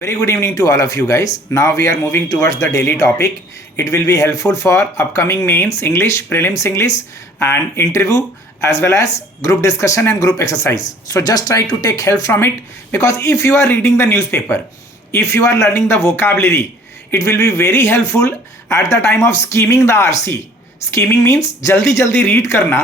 Very good evening to all of you guys. Now we are moving towards the daily topic. It will be helpful for upcoming mains English, prelims English and interview as well as group discussion and group exercise. So just try to take help from it, because if you are reading the newspaper, if you are learning the vocabulary, it will be very helpful at the time of scheming the RC. Scheming means jaldi jaldi read करना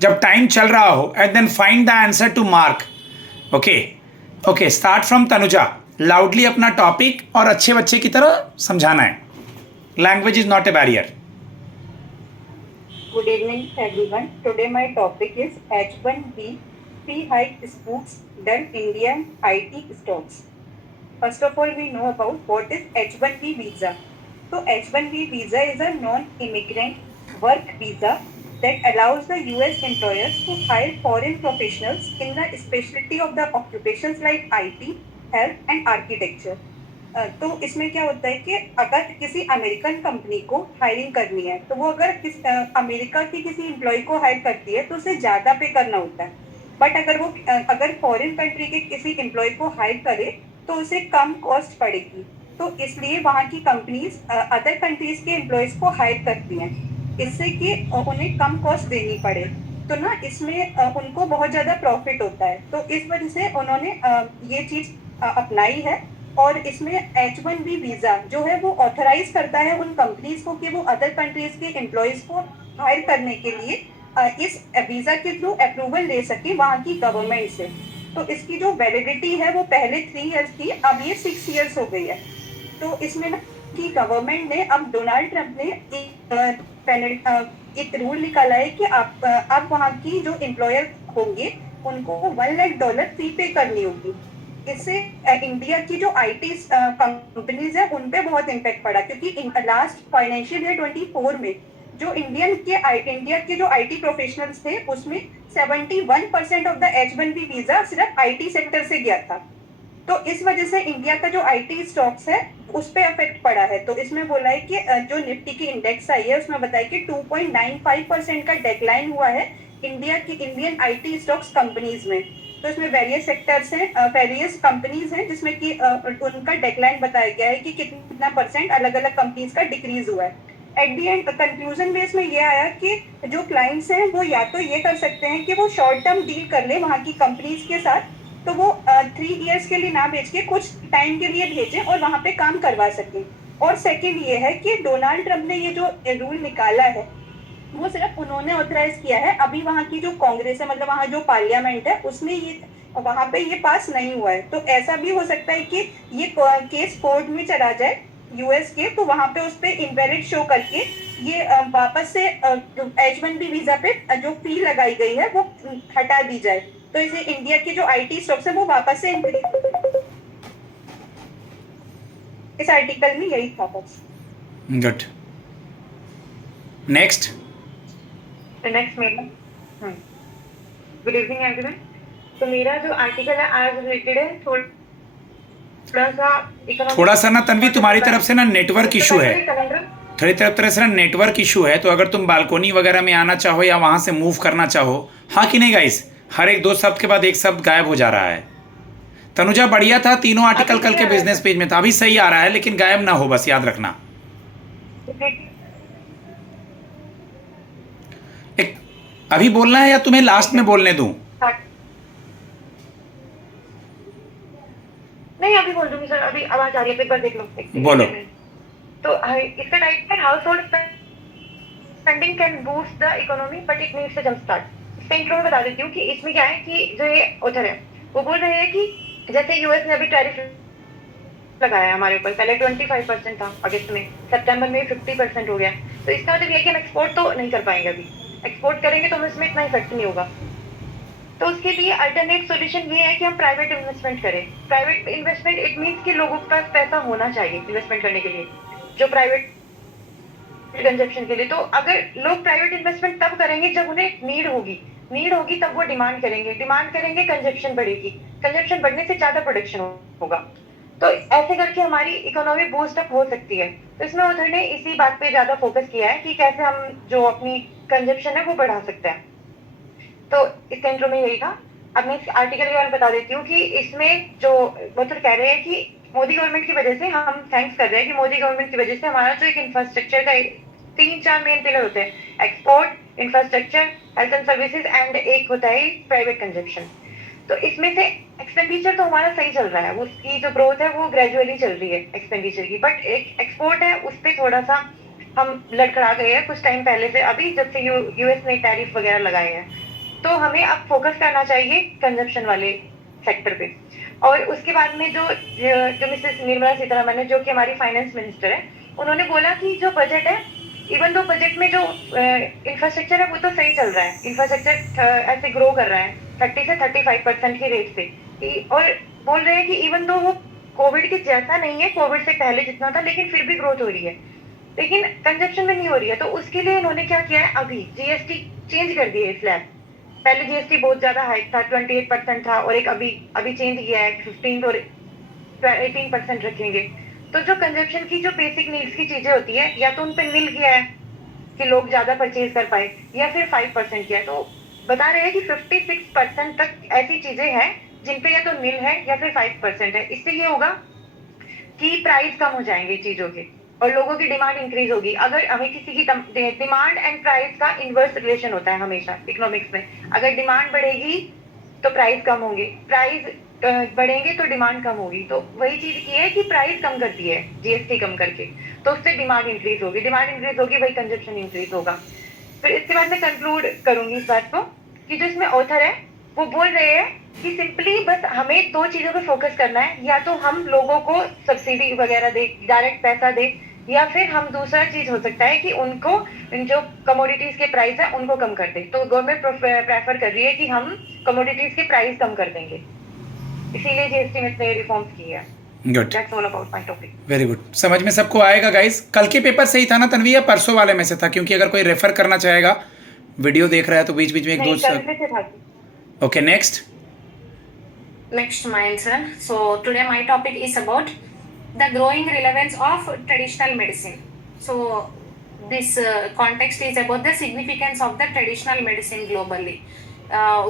जब time चल रहा हो, and then find the answer to mark. Okay, start from Tanuja. Loudly अपना topic और अच्छे बच्चे की तरह समझाना है. Language is not a barrier. Good evening, everyone. Today my topic is H1B fee hike spooks dull Indian IT stocks. First of all, we know about what is H1B visa. So H1B visa is a non-immigrant work visa that allows the US employers to hire foreign professionals in the specialty of the occupations like IT, health and architecture. तो इसमें क्या होता है कि अगर किसी American company को hiring करनी है तो वो अगर अमेरिका की किसी एम्प्लॉय को हायर करती है तो उसे ज़्यादा पे करना होता है. बट अगर फॉरेन कंट्री के किसी एम्प्लॉय को हायर करे तो उसे कम कॉस्ट पड़ेगी. तो इसलिए वहाँ की कंपनीज अदर कंट्रीज के एम्प्लॉयज़ को हायर करती हैं, इससे कि उन्हें कम कॉस्ट देनी पड़े. तो ना इसमें उनको बहुत ज़्यादा प्रॉफिट होता है. तो इस वजह से उन्होंने ये चीज़ अपनाई है. और इसमें H1B वीजा जो है वो ऑथराइज करता है उन कंपनीज को कि वो अदर कंट्रीज के एम्प्लॉयज को हायर करने के लिए इस वीजा के थ्रू अप्रूवल ले सके वहाँ की गवर्नमेंट से. तो इसकी जो वैलिडिटी है वो पहले 3 इयर्स थी, अब ये 6 इयर्स हो गई है. तो इसमें ना की गवर्नमेंट ने, अब डोनाल्ड ट्रंप ने एक रूल निकाला है कि आप वहाँ की जो एम्प्लॉयर होंगे उनको $1 लाख फी पे करनी होगी. इससे इंडिया की जो आईटी कंपनीज है उन पे बहुत इम्पैक्ट पड़ा, क्योंकि लास्ट फाइनेंशियल ईयर 24 में जो इंडिया के जो आईटी प्रोफेशनल्स थे उसमें 71% ऑफ द H1B वीजा सिर्फ आईटी सेक्टर से गया था. तो इस वजह से इंडिया का जो आईटी स्टॉक्स है उस पर इफेक्ट पड़ा है. तो इसमें बोला है कि जो निफ्टी की इंडेक्स आई है उसमें बताया कि 2.95% का डिक्लाइन हुआ है इंडियन आईटी स्टॉक्स कंपनीज में. तो इसमें वेरियस सेक्टर्स हैं, वेरियस कंपनीज हैं जिसमें कि उनका डेक्लाइन बताया गया है कि कितना परसेंट अलग अलग कंपनीज का डिक्रीज हुआ है. एट दी एंड कंक्लूजन में इसमें ये आया कि जो क्लाइंट्स हैं वो या तो ये कर सकते हैं कि वो शॉर्ट टर्म डील कर ले वहाँ की कंपनीज के साथ, तो वो 3 इयर्स के लिए ना बेच के कुछ टाइम के लिए भेजें और वहाँ पे काम करवा सकें. और सेकेंड ये है कि डोनाल्ड ट्रंप ने ये जो रूल निकाला है वो सिर्फ उन्होंने ऑथराइज किया है. अभी वहाँ की जो कांग्रेस है, मतलब वहाँ जो पार्लियामेंट है, उसने ये वहाँ पे ये पास नहीं हुआ है. तो ऐसा भी हो सकता है कि ये केस कोर्ट में चला जाए यूएस के, तो वहाँ पे उस पर इनवैलिड शो करके ये वापस से H1B वीजा पे जो फी लगाई गई है वो हटा दी जाए. तो इसे इंडिया की जो आईटी स्टॉक्स है वो वापस से इस आर्टिकल में यही था बस. गुड. नेक्स्ट. नेक्स्ट मेरा गुड इवनिंग एवरीवन. तो मेरा जो आर्टिकल है आज रिलेटेड है थोड़ा सा ना तन्वी तुम्हारी तरफ से ना नेटवर्क इशू है, थोड़ी तरह से ना नेटवर्क इशू है. तो अगर तुम बालकोनी वगैरह में आना चाहो या वहां से मूव करना चाहो. हाँ कि नहीं गाइस? हर एक 2 शब्द के बाद एक शब्द गायब हो जा रहा है. तनुजा बढ़िया था, तीनों आर्टिकल कल के बिजनेस पेज में था, अभी सही आ रहा है, लेकिन गायब ना हो बस याद रखना. अभी बोलना है या तुम्हें लास्ट में बोलने दूं? नहीं अभी बोल दूंगी सर, अभी आवाज आ रही है तो एक बार देख लो. बोलो. तो इसका टाइप है house hold spending can boost the economy but it needs a jump start. इसका इंट्रो में बता देती हूँ कि इसमें क्या है कि जो ये ऑथर है वो बोल रहे हैं कि जैसे यूएस ने अभी टैरिफ लगाया हमारे ऊपर, पहले 25% था, अगस्त में, सितंबर में 50% हो गया. तो इसका मतलब ये है कि हम एक्सपोर्ट तो नहीं कर पाएंगे. अभी एक्सपोर्ट करेंगे तो इसमें इतना इफेक्ट नहीं होगा. तो उसके लिए अल्टरनेट सॉल्यूशन ये है कि हम प्राइवेट इन्वेस्टमेंट करें. प्राइवेट इन्वेस्टमेंट इट मीन्स कि लोगों के पास पैसा होना चाहिए इन्वेस्टमेंट करने के लिए, जो प्राइवेट कंजप्शन के लिए. तो अगर लोग प्राइवेट इन्वेस्टमेंट तब करेंगे जब उन्हें नीड होगी तब वो डिमांड करेंगे कंजप्शन बढ़ेगी, कंजप्शन बढ़ने से ज्यादा प्रोडक्शन होगा. तो ऐसे करके हमारी इकोनॉमी बूस्ट अप हो सकती है. तो इसमें ऑथर ने इसी बात पे ज्यादा फोकस किया है कि कैसे हम जो अपनी कंजप्शन है वो बढ़ा सकते हैं. तो इसका इंट्रो में यही था. अब मैं इस आर्टिकल के बारे में बता देती हूँ कि इसमें जो ऑथर कह रहे हैं कि मोदी गवर्नमेंट की वजह से हम थैंक्स कर रहे हैं कि मोदी गवर्नमेंट की वजह से हमारा जो एक इंफ्रास्ट्रक्चर का 3-4 मेन पिलर होते हैं, export, infrastructure, health and services and एक होता है प्राइवेट कंजप्शन। तो इसमें से एक्सपेंडिचर तो हमारा सही चल रहा है, उसकी जो ग्रोथ है वो ग्रेजुअली चल रही है एक्सपेंडिचर की, बट एक एक्सपोर्ट है उस पर थोड़ा सा हम लड़खड़ा गए हैं कुछ टाइम पहले से, अभी जब से यूएस ने टैरिफ वगैरह लगाए हैं। तो हमें अब फोकस करना चाहिए कंजप्शन वाले सेक्टर पे। और उसके बाद में जो जो मिसेस निर्मला सीतारमण है, जो कि हमारी फाइनेंस मिनिस्टर है, उन्होंने बोला कि जो बजट है, इवन दो बजट में जो इंफ्रास्ट्रक्चर है वो तो सही चल रहा है, इंफ्रास्ट्रक्चर ऐसे ग्रो कर रहा है 30 से 35% की रेट से, और बोल रहे हैं कि इवन दो वो कोविड के जैसा नहीं है, कोविड से पहले जितना था, लेकिन फिर भी ग्रोथ हो रही है, लेकिन कंजप्शन में नहीं हो रही है। तो उसके लिए इन्होंने क्या किया है, अभी जीएसटी चेंज कर दिया है स्लैब। पहले जीएसटी बहुत ज्यादा हाइक था, 28% था, और एक अभी अभी चेंज किया है 15 और 18% रखेंगे। तो जो कंजप्शन की जो बेसिक नीड्स की चीजें होती है, या तो उन पर मिल गया है कि लोग ज्यादा परचेज कर पाए, या फिर 5% किया है। तो बता रहे हैं कि 56% तक ऐसी चीजें हैं जिन पे या तो नील है या फिर 5% है। इससे ये होगा कि प्राइस कम हो जाएंगे चीजों के और लोगों की डिमांड इंक्रीज होगी। अगर हमें किसी की डिमांड एंड प्राइस का इनवर्स रिलेशन होता है हमेशा इकोनॉमिक्स में, अगर डिमांड बढ़ेगी तो प्राइस कम होंगे, प्राइस बढ़ेंगे तो डिमांड कम होगी। तो वही चीज की है कि प्राइस कम करती है जीएसटी कम करके, तो उससे डिमांड इंक्रीज होगी, डिमांड इंक्रीज होगी वही कंजप्शन इंक्रीज होगा। फिर इसके बाद मैं कंक्लूड करूंगी इस बात को कि जो इसमें ऑथर है वो बोल रहे हैं कि सिंपली बस हमें दो चीजों पे फोकस करना है, या तो हम लोगों को सब्सिडी वगैरह दे, डायरेक्ट पैसा दे, या फिर हम दूसरा चीज हो सकता है कि उनको जो कमोडिटीज के प्राइस है उनको कम कर दे। तो गवर्नमेंट प्रेफर कर रही है कि हम कमोडिटीज के प्राइस कम कर देंगे, इसीलिए जीएसटी में इतने रिफॉर्म्स किए हैं। Good, that's all about my topic. Very good. समझ में सबको आएगा गाइस? कल के पेपर सही था ना तन्वी, या परसों वाले में से था? क्योंकि अगर कोई रेफर करना चाहेगा, वीडियो देख रहा है तो बीच बीच में एक नहीं, दो। कल से था। Okay, next. Next, my answer. So today my topic is about the growing relevance of traditional medicine. So this context is about the significance of the traditional medicine globally.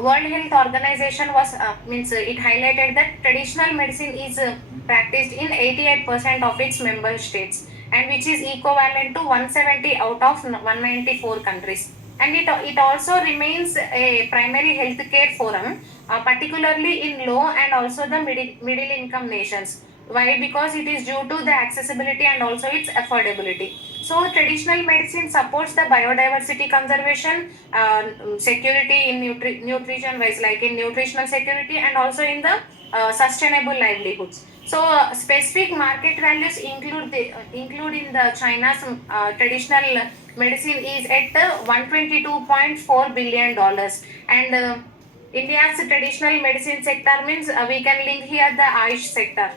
World Health Organization it highlighted that traditional medicine is practiced in 88% of its member states, and which is equivalent to 170 out of 194 countries. And it also remains a primary healthcare forum, particularly in low and also the middle income nations. Why? Because it is due to the accessibility and also its affordability. So traditional medicine supports the biodiversity conservation, security in nutrition wise, like in nutritional security, and also in the sustainable livelihoods. So specific market values include in the China's traditional medicine is at $122.4 billion, and India's traditional medicine sector means we can link here the Ayush sector.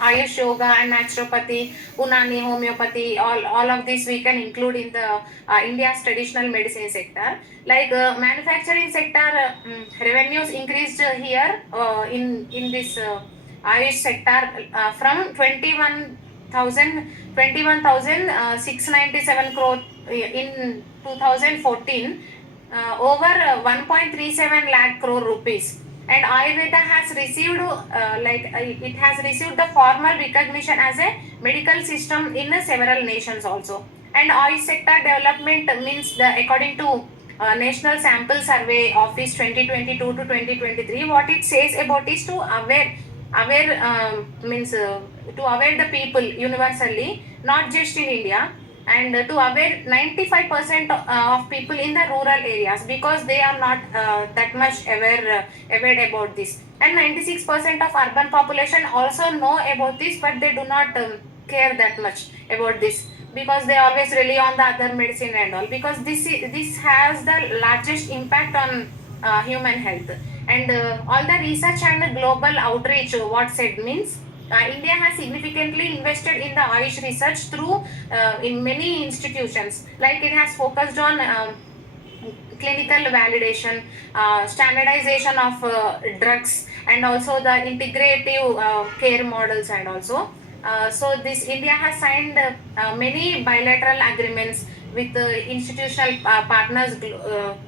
Ayush yoga and naturopathy, Unani, homeopathy, all of this we can include in the India's traditional medicine sector. Like manufacturing sector, revenues increased here in this Ayush sector from 21,697 crore in 2014 over 1.37 lakh crore rupees. And Ayurveda has received it has received the formal recognition as a medical system in several nations also. And Ayush sector development means according to National Sample Survey Office 2022 to 2023, what it says about is to aware the people universally, not just in India, and to aware 95% of people in the rural areas, because they are not that much aware about this, and 96% of urban population also know about this, but they do not care that much about this, because they always rely on the other medicine and all, because this has the largest impact on human health. And all the research and global outreach, what said means India has significantly invested in the Ayush research through in many institutions, like it has focused on clinical validation, standardization of drugs, and also the integrative care models, and also so this India has signed many bilateral agreements with institutional partners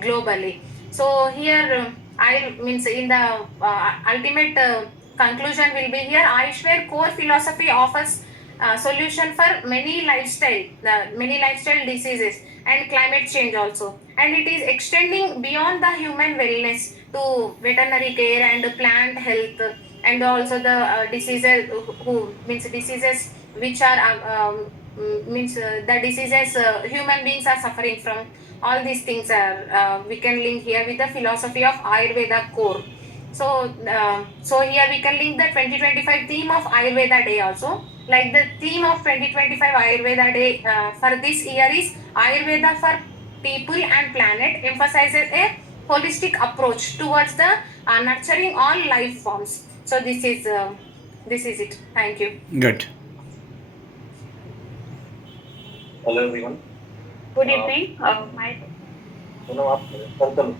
globally. So here I means in the ultimate conclusion will be here. Ayurveda core philosophy offers solution for many lifestyle diseases and climate change also, and it is extending beyond the human wellness to veterinary care and plant health, and also the diseases who means diseases which are means the diseases human beings are suffering from. All these things are we can link here with the philosophy of Ayurveda core. So here we can link the 2025 theme of Ayurveda Day also. Like the theme of 2025 Ayurveda Day for this year is Ayurveda for people and planet, emphasizes a holistic approach towards the nurturing all life forms. So this is it. Thank you. Good. Hello everyone. Good evening. सुनो आप welcome.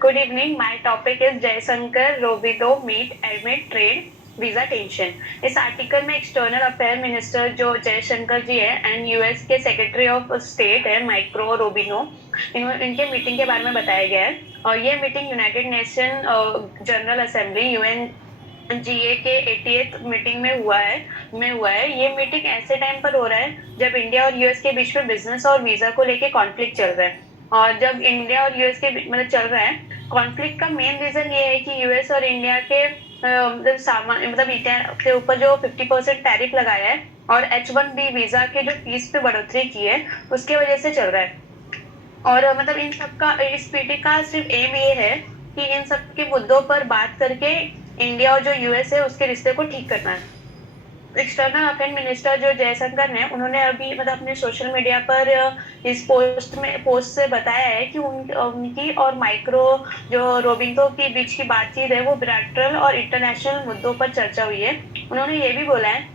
Good evening. My topic is Jaishankar Robido meet amid trade visa tension. इस article में external affair minister जो जयशंकर जी है and US के secretary of state है micro रोबिनो, इनके meeting के बारे में बताया गया है। और ये meeting United nation general assembly UNGA के 88th मीटिंग में हुआ है। ये मीटिंग ऐसे टाइम पर हो रहा है जब इंडिया और यूएस के बीच में बिजनेस और वीजा को लेके कॉन्फ्लिक्ट चल रहा है। और जब इंडिया और यूएस के मतलब चल रहा है कॉन्फ्लिक्ट का मेन रीजन ये है कि यूएस और इंडिया के मतलब इंडिया के ऊपर जो 50% टैरिफ लगाया है और H1B वीजा के जो फीस पे बढ़ोतरी की है उसके वजह से चल रहा है। और मतलब इन सब का इस मीटिंग का सिर्फ एम ये है कि इन सब के मुद्दों पर बात करके इंडिया और जो यूएस है उसके रिश्ते को ठीक करना है। एक्सटर्नल अफेयर मिनिस्टर जो जयशंकर ने उन्होंने अभी मतलब अपने सोशल मीडिया पर इस पोस्ट से बताया है कि उनकी और माइक्रो जो रोबिनो के बीच की बातचीत है वो बिलैटरल और इंटरनेशनल मुद्दों पर चर्चा हुई है। उन्होंने ये भी बोला है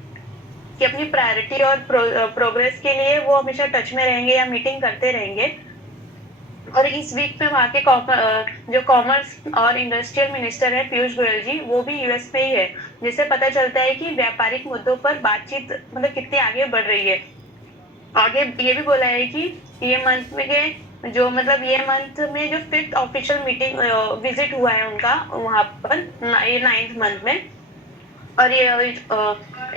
कि अपनी प्रायोरिटी और प्रोग्रेस के लिए वो हमेशा टच में रहेंगे या मीटिंग करते रहेंगे। और इस वीक में वहाँ के जो कॉमर्स और इंडस्ट्रियल मिनिस्टर है पीयूष गोयल जी वो भी यूएस में ही है, जिससे पता चलता है कि व्यापारिक मुद्दों पर बातचीत मतलब कितनी आगे बढ़ रही है। आगे ये भी बोला है कि ये मंथ में जो 5th ऑफिशियल मीटिंग विजिट हुआ है उनका वहाँ पर ये 9th मंथ में। और ये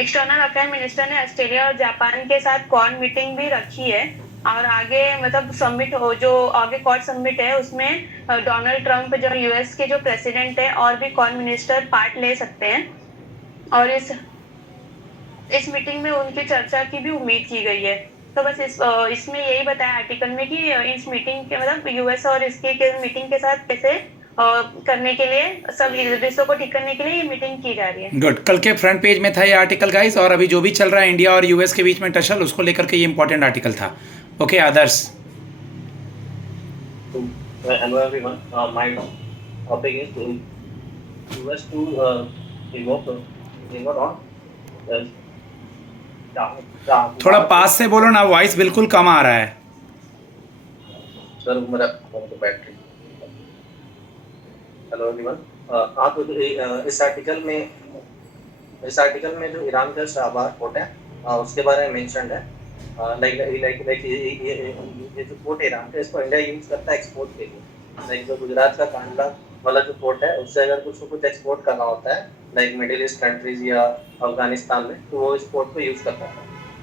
एक्सटर्नल अफेयर मिनिस्टर ने ऑस्ट्रेलिया और जापान के साथ कॉर्न मीटिंग भी रखी है। और आगे मतलब समिट हो जो आगे कॉर्ड समिट है उसमें डोनाल्ड ट्रंप जो यूएस के जो प्रेसिडेंट है और भी कॉर्न मिनिस्टर पार्ट ले सकते हैं। और इस मीटिंग में उनकी चर्चा की भी उम्मीद की गई है। तो बस इसमें यही बताया आर्टिकल में कि इस मीटिंग के मतलब यूएस और इसके मीटिंग के साथ कैसे करने के लिए सब रिश्तों को ठीक करने के लिए ये मीटिंग की जा रही है। गुड। कल के फ्रंट पेज में था ये आर्टिकल गाइस, और अभी जो भी चल रहा है इंडिया और यूएस के बीच में टसल उसको लेकर के ये इंपॉर्टेंट आर्टिकल था। Okay Adarsh. Hello everyone. My topic is US to remote on. थोड़ा पास से बोलो ना, वॉइस बिल्कुल कम आ रहा है। सर मेरा फोन तो बैटरी। Hello everyone. आप इस आर्टिकल में जो ईरान का शाहबाज पोर्ट है उसके बारे में मेंशन है। लाइक ये जो पोर्ट ईरान का इसको इंडिया यूज करता है एक्सपोर्ट के लिए। लाइक जो गुजरात का कांडला वाला जो पोर्ट है उससे अगर कुछ एक्सपोर्ट करना होता है लाइक मिडिल ईस्ट कंट्रीज या अफगानिस्तान में तो वो इस पोर्ट को यूज करता है।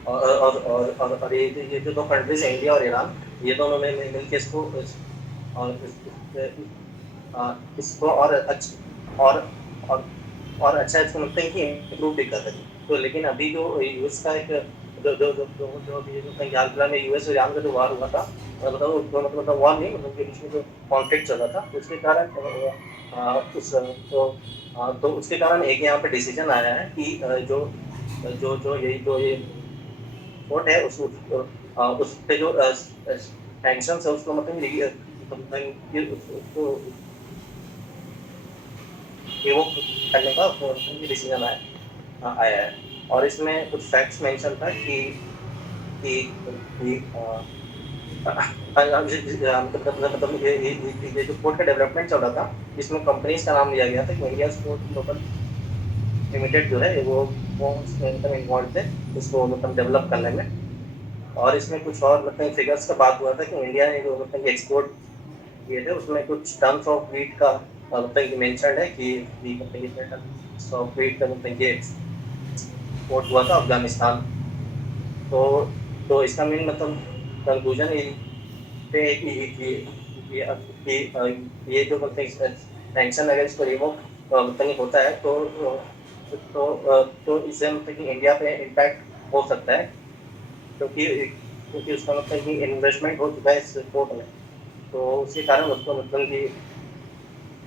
और ये जो दो कंट्रीज है इंडिया और ईरान ये दोनों में मिलकर इसको और अच्छा इसको मतलब कि इम्प्रूव भी कर रही है। तो लेकिन अभी जो यूएस का एक जो हाल फिलहाल में यूएस और ईरान का जो वार हुआ था मतलब वार नहीं मतलब के बीच में जो कॉन्फ्लिक्ट चल रहा था उसके कारण तो उसके कारण एक यहाँ पे डिसीजन आया है कि जो ये कोर्ट है उस पे जो सैंक्शंस है उसको मतलब उसको वो करने का डिसीजन आया है। और इसमें कुछ फैक्ट्स मेंशन था कि मतलब ये जो पोर्ट का डेवलपमेंट चल रहा था इसमें कंपनीज का नाम लिया गया था कि इंडिया पोर्ट ग्लोबल लिमिटेड जो है वो इसमें इन्वॉल्व थे इसको मतलब डेवलप करने में। और इसमें कुछ और मतलब फिगर्स का बात हुआ था कि इंडिया ने जो मतलब एक्सपोर्ट किए थे उसमें कुछ टन्स ऑफ वीट का मतलब मेंशन्ड है कि ये एक्सपोर्ट हुआ था अफगानिस्तान। तो इसका मेन मतलब कंक्लूजन पे है कि ये जो मतलब सैंक्शन अगर इसको रिमूव मतलब होता है तो इससे मतलब कि इंडिया पे इम्पैक्ट हो सकता है, क्योंकि उसका मतलब कि इन्वेस्टमेंट हो चुका है इस पोर्ट में, तो उसके कारण उसको मतलब कि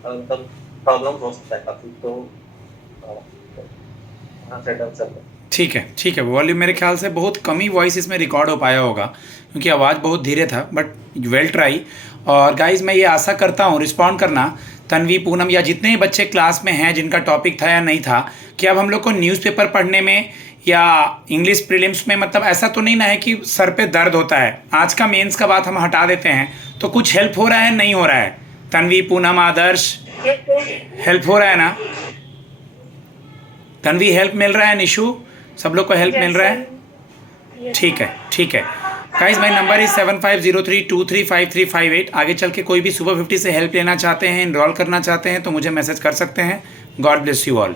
मतलब प्रॉब्लम हो सकता है काफ़ी। तो हाँ से डन सर। ठीक है, वॉल्यूम मेरे ख्याल से बहुत कम ही वॉइस इसमें रिकॉर्ड हो पाया होगा क्योंकि आवाज़ बहुत धीरे था, बट वेल ट्राई। और गाइज मैं ये आशा करता हूँ रिस्पॉन्ड करना तन्वी, पूनम या जितने ही बच्चे क्लास में हैं जिनका टॉपिक था या नहीं था, कि अब हम लोग को न्यूज़पेपर पढ़ने में या इंग्लिश प्रीलिम्स में मतलब ऐसा तो नहीं ना है कि सर पे दर्द होता है। आज का मेंस का बात हम हटा देते हैं, तो कुछ हेल्प हो रहा है नहीं हो रहा है? तन्वी, पूनम, आदर्श, हेल्प हो रहा है ना? तन्वी हेल्प मिल रहा है? निशु, सब लोग को हेल्प मिल रहा है? ठीक है गाइज, माई नंबर इज 7503235358। आगे चल के कोई भी सुपर 50 से हेल्प लेना चाहते हैं, इनरोल करना चाहते हैं तो मुझे मैसेज कर सकते हैं। God bless you all.